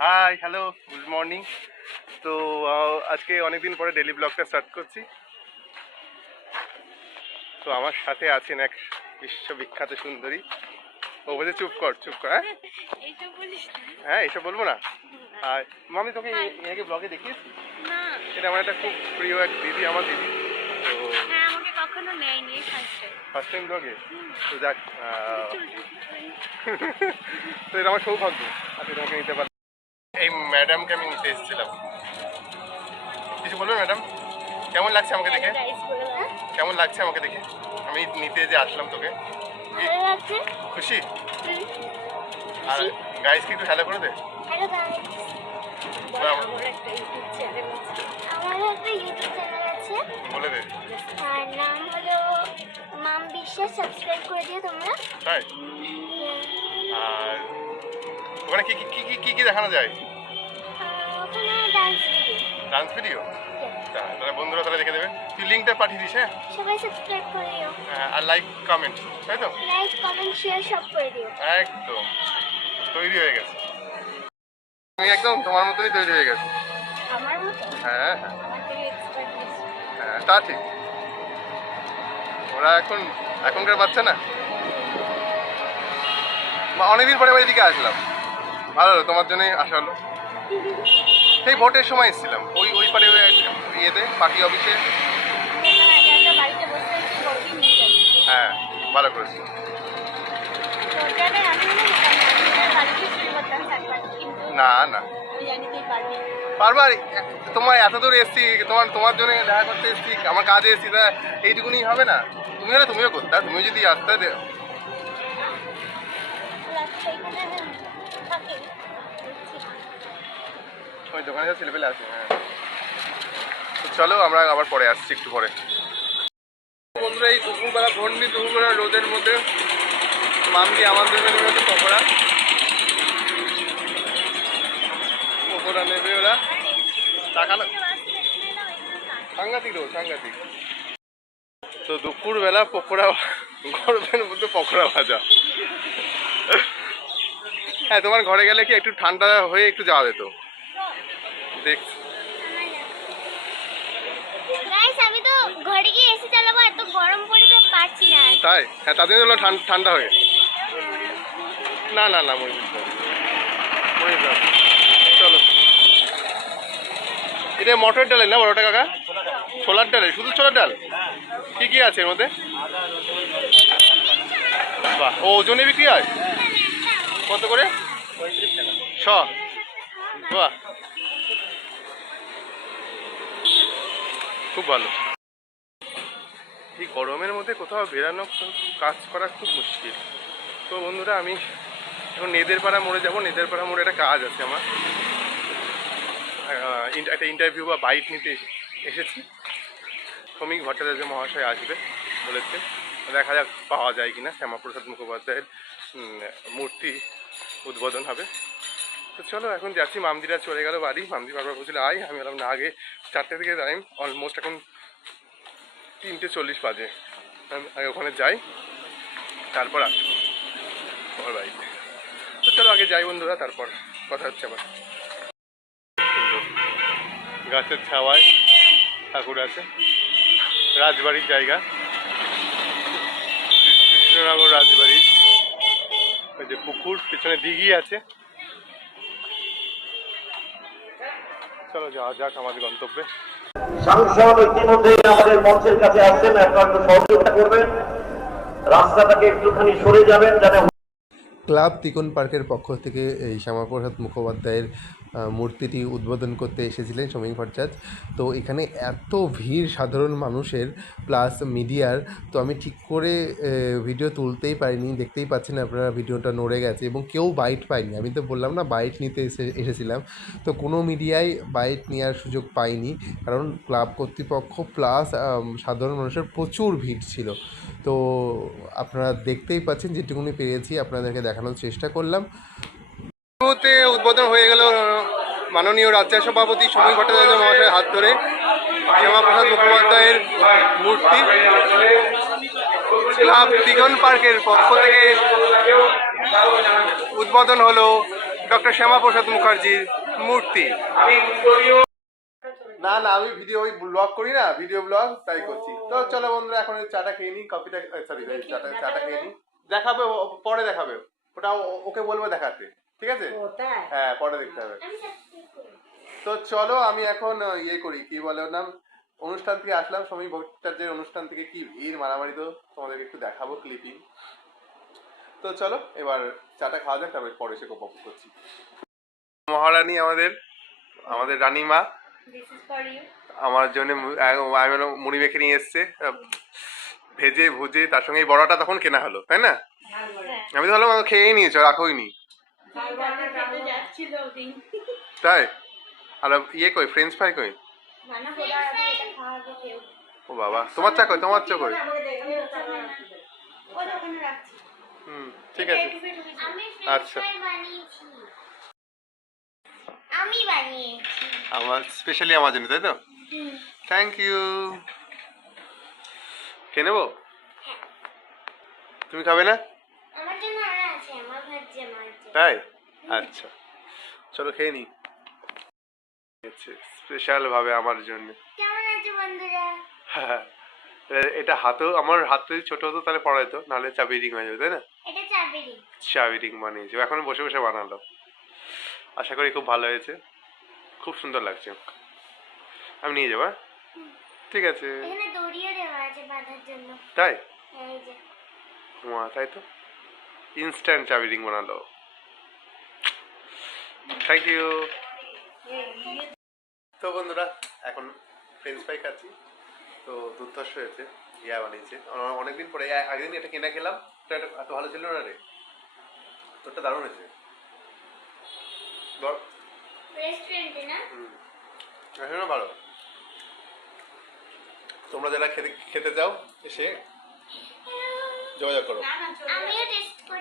Hi hello good morning. তো আজকে অনেকদিন পরে ডেলি ব্লগটা স্টার্ট করছি। তো আমার সাথে আছেন এক বিশ্ববিখ্যাত সুন্দরী। ও বলছে চুপ কর চুপ কর। হ্যাঁ এইসব বলবো না। আর মামি তোকে আগে ব্লগে দেখিয়েছি। এটা আমার একটা খুব প্রিয় এক দিদি, আমার দিদি। তো আমাকে কখনো নেয়নি, ফার্স্ট টাইম ব্লগে। তো যাক তো এটা আমার সৌভাগ্য আপনি তোমাকে নিতে পারেন। এই ম্যাডামকে আমি নিতে এসেছিলাম। কিছু বলবেন ম্যাডাম? কেমন লাগছে আমাকে দেখে? কেমন লাগছে আমাকে দেখে? আমি নিতে যে আসলাম তোকে। খুশি? আর গাইস কি একটু হ্যালো করে দে। আমার একটা ইউটিউব চ্যানেল আছে, বলে দে। আর নাম হলো মাম বিশ্বাস। সাবস্ক্রাইব করে দিও তোমরা। তাই? আর ওখানে কি কি কি কি কি দেখানো যায়? ওখানে ডান্স ভিডিও। Dance video? তাহলে বন্ধুরা তাহলে দেখে দেবে। তুই লিঙ্কটা পাঠিয়ে দিস। হ্যাঁ সবাই সাবস্ক্রাইব করে দিও। আর লাইক কমেন্ট, তাই তো? লাইক কমেন্ট শেয়ার সব করে দিও। একদম তৈরি হয়ে গেছে। তুমি একদম তোমার মতোই তৈরি হয়ে গেছে। আমার মতো? হ্যাঁ হ্যাঁ আমার থেকে এক্সপার্ট বেশি। হ্যাঁ তা ঠিক। ওরা এখনকার বাচ্চা না। অনেকদিন পরে আবার এদিকে আসলাম, ভালো হলো, তোমার জন্যই আসা হলো। সেই ভোটের সময় এসেছিলাম ওই ওই পারে ইয়েতে পার্টি অফিসে। বাড়িতে বসে আছি, বড়দিন নিয়ে যাচ্ছি। হ্যাঁ ভালো করেছি। না না পারবা, তোমার এত দূর এসছি, তোমার জন্য দেখা করতে এসছি, আমার কাজে এসছি, তা এইটুকুনি হবে না? তুমি হলে তুমিও করতে, তুমিও যদি আসতে। ওই দোকানে যা ছেলেপেলে আছে। হ্যাঁ চলো আমরা আবার পরে আসছি, একটু পরে। বন্ধুরা এই দুপুরবেলা ঘন্টি দুপুরবেলা রোদের মধ্যে মামদি আমাদের জন্য পকোড়া পকোড়া নেবে ওরা। টাকা না সাংঘাতিক রোদ, সাংঘাতিক। তো দুপুরবেলা পকোড়া, গরমের মধ্যে পকোড়া ভাজা। হ্যাঁ তোমার ঘরে গেলে কি একটু ঠান্ডা হয়ে একটু যাওয়া যেত। দেখ আমি তো ঘরে গিয়ে এসি চালাবো, এত গরম পড়ে তো পারছি না। তাই? হ্যাঁ তাদের হলো ঠান্ডা হয়ে। না না না চলো। এটা মটর ডালের না বড়টা কাকা? ছোলার ডালের? শুধু ছোলার ডাল? কি কি আছে এর মধ্যে? বাহ, ও ওজনে বিক্রি হয়? কত করে? 100। বাহ খুব ভালো। এই গরমের মধ্যে কোথাও বেরানো কাজ করা খুব মুশকিল। তো বন্ধুরা আমি এখন নেদেরপাড়া মোড়ে যাবো। নেদেরপাড়া মোড়ে একটা কাজ আছে আমার, একটা ইন্টারভিউ বা বাইক নিতে এসেছি। শ্রমিক ভট্টাচার্য মহাশয় আসবে বলেছে, দেখা যাক পাওয়া যায় কিনা। শ্যামাপ্রসাদ মুখোপাধ্যায়ের মূর্তি উদ্বোধন হবে। তো চলো এখন যাচ্ছি। মামদিরা চলে গেল বাড়ি। মামদি বারবার বলছিল আয়, আমি বললাম না, আগে 4টে থেকে টাইম, অলমোস্ট এখন 3:40 বাজে। আগে ওখানে যাই, তারপর আসবো আমার বাড়িতে। তো চলো আগে যাই বন্ধুরা, তারপর কথা হচ্ছে আবার। গাছের ছাওয়ায় ঠাকুর আছে, রাজবাড়ির জায়গা, কৃষ্ণনগর রাজবাড়ি। ওই যে পুকুর, পিছনে দিঘি আছে। চলো যাওয়া যাক আমাদের গন্তব্যে। সাংসদ ইতিমধ্যে আমাদের মঞ্চের কাছে আসছেন, একমাত্র সহযোগিতা করবেন, রাস্তাটাকে একটুখানি সরে যাবেন যাতে। ক্লাব তিকোন পার্কের পক্ষ থেকে এই শ্যামাপ্রসাদ মুখোপাধ্যায়ের মূর্তিটি উদ্বোধন করতে এসেছিলেন শ্রমিক ভট্টাচার্য। তো এখানে এত ভিড় সাধারণ মানুষের প্লাস মিডিয়ার, তো আমি ঠিক করে ভিডিও তুলতেই পারিনি। দেখতেই পাচ্ছেন আপনারা ভিডিওটা নড়ে গেছে এবং কেউ বাইট পায়নি। আমি তো বললাম না বাইট নিতে এসেছিলাম, তো কোনো মিডিয়ায় বাইট নেওয়ার সুযোগ পাইনি, কারণ ক্লাব কর্তৃপক্ষ প্লাস সাধারণ মানুষের প্রচুর ভিড় ছিল। তো আপনারা দেখতেই পাচ্ছেন, যেটুকুনি পেরেছি আপনাদেরকে দেখানোর চেষ্টা করলাম। মুহূর্তে উদ্বোধন হয়ে গেল মাননীয় রাজ্য সভাপতি শ্রমিক ভট্টাচার্য মহাশয়ের হাত ধরে শ্যামাপ্রসাদ মুখোপাধ্যায়ের মূর্তি ক্লাব তিকোন পার্কের পক্ষ থেকে উদ্বোধন হলো ডক্টর শ্যামাপ্রসাদ মুখার্জির মূর্তি। না না, আমি ভিডিও ওই ব্লগ করি না, ভিডিও ব্লগ, তাই করছি। তো চলো বন্ধুরা, এখন চাটা খেয়ে নিই, কফিটা সরি চাটা খেয়ে নিই। দেখাবে পরে দেখাবে, ওটা ওকে বলবো দেখাতে, ঠিক আছে? হ্যাঁ, পরে দেখতে হবে। তো চলো আমি এখন ইয়ে করি, কি বলে ওর নাম, অনুষ্ঠান থেকে আসলাম, সমীর ভট্টাচার্যের অনুষ্ঠান থেকে কি ভিড় মারামারি, তো তোমাদেরকে একটু দেখাবো ক্লিপিং। তো চলো এবার চাটা খাওয়া যাক, তারপরে পরে সে গল্প করছি। মহারানী আমাদের আমাদের রানীমা আমার জন্য মুড়ি মেখে নিয়ে এসছে, ভেজে ভুজে, তার সঙ্গে এই বড়াটা তখন কেনা হলো, তাই না? আমি তো ভাবলাম খেয়েই নিয়েছো, রাখোই নি, তাই? আর ইয়ে কই, ফ্রেঞ্চ ফ্রাই কই? ও বাবা, তোমার চা কই, তোমার চা কই? ঠিক আছে, আচ্ছা। আমি বানিয়েছি। আমার স্পেশালি আমার জন্য, তাই তো? Thank you. খেয়ে নেবো? তুমি খাবে না? আমার জন্য আর আছে, আমার ভাজ্যে মারছে। তাই? আচ্ছা, চলো খেয়ে নি। স্পেশাল ভাবে আমার জন্য। কেমন আছো বন্ধুরা? এটা হাতেও, আমার হাত যদি ছোট হতো তাহলে পড়াইতো, নাহলে চাবি রিং হয়ে যাবে, তাই না? এটা চাবিরি। চাবি রিং বানিয়েছে, এখন বসে বসে বানালো। আশা করি খুব ভালো হয়েছে, খুব সুন্দর লাগছে। আমি নিয়ে যাবো, ঠিক আছে? এখানে দড়িও দেওয়া আছে বাঁধার জন্য। তাই? এই যে তাই তো, ইনস্ট্যান্ট চাবি রিং বানালো। Thank you. তো বন্ধুরা, এখন ফ্রেঞ্চ ফ্রাই খাচ্ছি, তো দুর্ধর্ষ হয়েছে, ইয়া বানিয়েছে অনেকদিন পরে। আগের দিন এটা কিনে খেলাম, এটা এত ভালো ছিল না রে, তোরটা দারুণ হয়েছে। রেস্টুরেন্টে না? এখন ভালো। তোমরা যারা খেতে যাও এসে যোগাযোগ করো। আমিও টেস্ট করি।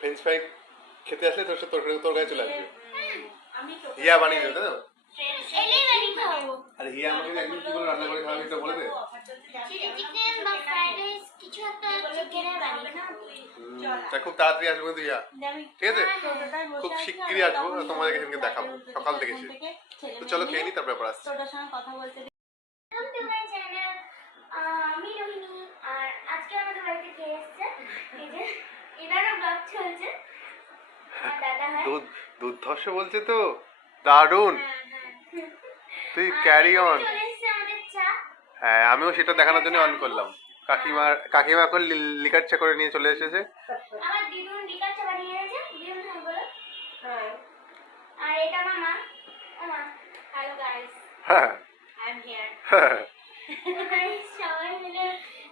ফ্রেঞ্চ ফ্রাই খেতে আসলে তোর কাছে চলে আসবে। হিয়া বানিয়ে দেবে, তাই তো? এলেই বানিয়ে খাবো। আর হিয়া আমাকে একদিন কি করে রান্না করে খাওয়াবি, এটা বলে দে। চিলি চিকেন বা ফ্রাইড রাইস কিছু একটা চিকেনের বানিয়ে খাবো। তা খুব তাড়াতাড়ি আসবো কিন্তু হিয়া, ঠিক আছে? খুব শিগগিরই আসবো, তোমাদেরকে সেদিনকে দেখাবো, সকাল থেকে এসে। তো চলো খেয়ে নি, তারপরে আবার আসছি। আমি রোহিণী, আর আজকে আমাদের বাড়িতে কে এসছে? এই যে এনারও ব্লগ চলছে, আমার দাদা হয়। দুর্ধর্ষ বলছে তো, দারুণ। তুই ক্যারি অন। চলে এসছে আমাদের চা। হ্যাঁ, আমিও সেটা দেখানোর জন্য অন করলাম। কাকিমা এখন লিকার চা করে নিয়ে চলে এসেছে। আমার দিদুন লিকার চা বানিয়ে এনেছে। দিদুন হাই বলো। আর এটা আমার মা। ও মা, হ্যালো গাইস, হ্যাঁ আই এম হিয়ার। সবাই মিলে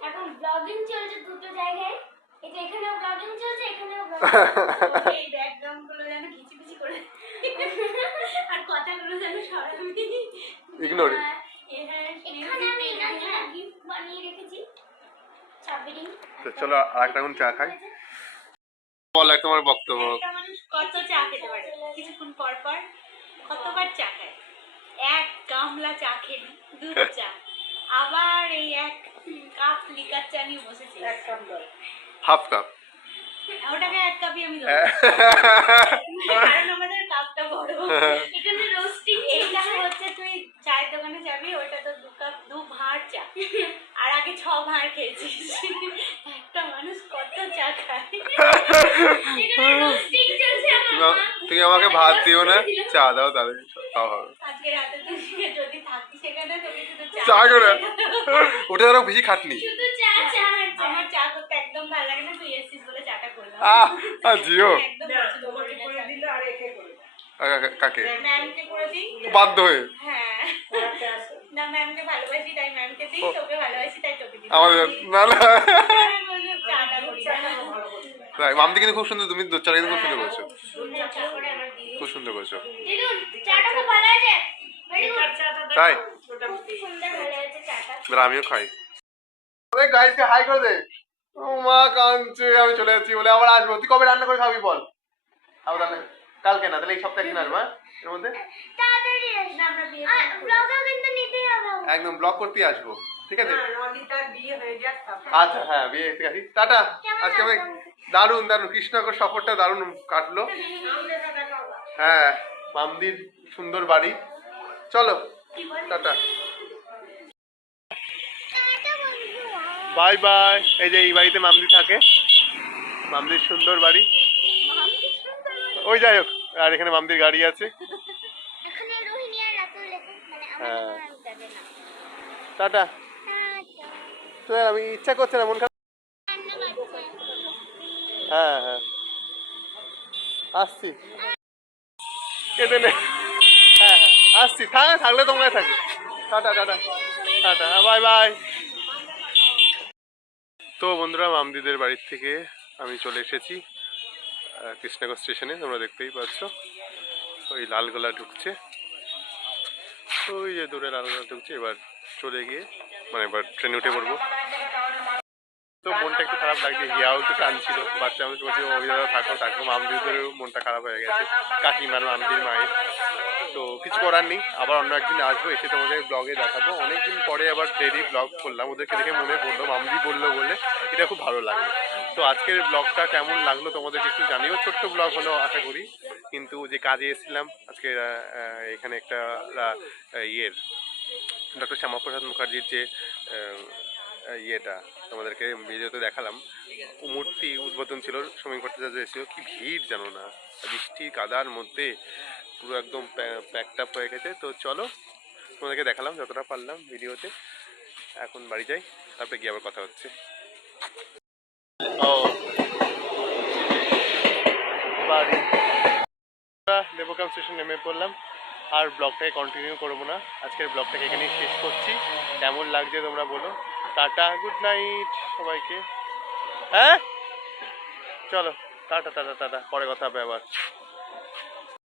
এখন ব্লগিং চলছে দুটো জায়গায়। এই যে এখানেও ব্লগিং চলছে, এখানেও ব্লগিং। এই ব্যাকগ্রাউন্ড গুলো যেন খিচিমিচি করে আর কথাগুলো যেন সরাবি ইগনোর। এখানে আমি এনার জন্য গিফট বানিয়ে রেখেছি, চাবিরিং। তো চলো আরেকটা এখন চা খাই। বলো তোমার বক্তব্য। একটা মানুষ কত চা খেতে পারে, কিছুক্ষণ পর পর কতবার চা খায়? এক গামলা চা খেলি, দুধ চা, আবার এই এক কাপ লিকার চা নিয়ে বসেছি। হাফ কাপ, ওটাকে এক কাপই আমি দেবো, কারণ আমাদের কাপটা বড়। এখানে রোস্টিং, এইটা হচ্ছে তুই চায়ের দোকানে যাবি, ওটা তো দু ভাঁড় চা, আর আগে 6 ভাঁড় খেয়েছিস। একটা মানুষ কত চা খায়? এখানে রোস্টিং চলছে। আমার মা তুমি আমাকে ভাত দিও না, চা দাও, তাহলে তাও হবে। আজকে রাতে তুই যদি থাকিস সেখানে, তোকে শুধু চা করে ওটা আরো বেশি খাটনি। শুধু চা চা। আমার চা করতে একদম ভালো লাগে না, তুই এসেছিস বলে চাটা করলাম। জিও একদম পছন্দ করি না চা। কাকে ম্যামকে করে দিই বাধ্য হয়ে। হ্যাঁ, না ম্যামকে ভালোবাসি তাই ম্যামকে দিই, তোকে ভালোবাসি তাই তোকে দিই। আমাদের না না, চাটা করি না। মামদি কিন্তু খুব সুন্দর, তুমি দুধ চাটা কিন্তু খুব সুন্দর করেছো, চা করে আমার দিদি। খুব সুন্দর করেছো। দিদুন চাটা খুব ভালো আছে। Very good. তাই? খুব সুন্দর ভালো আছে চাটা। দাঁড়া আমিও খাই। ওই গাইসকে হাই করে দে। ও মা কাঁদছে, আমি চলে যাচ্ছি বলে আবার আসবো। তুই কবে রান্না করে খাবি বল? আবার রান্না কালকে না, তাহলে এই সপ্তাহে একদিন আসবা এর মধ্যে। তাড়াতাড়ি এসো। না আমরা বিয়ে আর ব্লগও কিন্তু নিতেই হবে আমার। একদম ব্লগ করতে আসবো, ঠিক আছে? নদীটার বিয়ে হয়ে যাক তারপর। আচ্ছা হ্যাঁ, বিয়ে ঠিক আছে, টাটা। আজকে অনেক দারুণ দারুণ কৃষ্ণনগর সফরটা দারুণ কাটলো। হ্যাঁ, মামদির সুন্দর বাড়ি। চলো টাটা, টাটা বন্ধু। Bye bye. এই যে এই বাড়িতে মামদি থাকে, মামদির সুন্দর বাড়ি। ওই যাই হোক, আর এখানে মামদির গাড়ি আছে। এখানে রোহিণী আর রাতুল লেখা, মানে আমার হ্যাঁ। নাম যাবে না। টাটা। টাটা। তো আর আমি ইচ্ছা করছে না, মন খারাপ। রান্না বাড়ছে। হ্যাঁ হ্যাঁ, আসছি, কেটে নে। হ্যাঁ হ্যাঁ, আসছি, থাকলে তোমরা থাকবে। Tata tata tata, bye bye. তো বন্ধুরা, মামদিদের বাড়ির থেকে আমি চলে এসেছি কৃষ্ণনগর স্টেশনে। তোমরা দেখতেই পাচ্ছ ওই লালগোলা ঢুকছে, ওই যে দূরে লালগোলা ঢুকছে। এবার চলে গিয়ে মানে এবার ট্রেনে উঠে পড়বো। তো মনটা একটু খারাপ লাগছে, হিয়াও একটু টানছিল, বাচ্চা মানুষ বলছে ওই দাদা থাকো থাকো। মামদিদেরও মনটা খারাপ হয়ে গেছে, কাকিমার মামদির মায়ের। তো কিছু করার নেই, আবার অন্য একদিন আসবো, এসে তোমাদের ব্লগে দেখাবো। অনেকদিন পরে আবার ডেইলি ব্লগ করলাম, ওদেরকে দেখে মনে পড়লো মামদি বললো বলে, এটা খুব ভালো লাগলো। তো আজকের ব্লগটা কেমন লাগলো তোমাদেরকে একটু জানিও। ছোট্ট ব্লগ হলো আশা করি, কিন্তু যে কাজে এসেছিলাম আজকে এখানে একটা ইয়ের ডক্টর শ্যামাপ্রসাদ মুখার্জির যে ইয়েটা তোমাদেরকে ভিডিওতে দেখালাম, মূর্তি উদ্বোধন ছিল, সমীর ভট্টাচার্য এসেছিল। কি ভিড় জানো না, বৃষ্টি কাদার মধ্যে পুরো একদম প্যাকড আপ হয়ে গেছে। তো চলো তোমাদেরকে দেখালাম যতটা পারলাম ভিডিওতে। এখন বাড়ি যাই, তারপরে গিয়ে আবার কথা হচ্ছে। ও বাড়ি, দেবকাম স্টেশন নেমে পড়লাম। আর ব্লগটাকে কন্টিনিউ করবো না, আজকের ব্লগটাকে এখানেই শেষ করছি। কেমন লাগছে তোমরা বলো। টাটা, গুড নাইট সবাইকে। হ্যাঁ চলো টাটা টাটা টাটা, পরে কথা হবে আবার।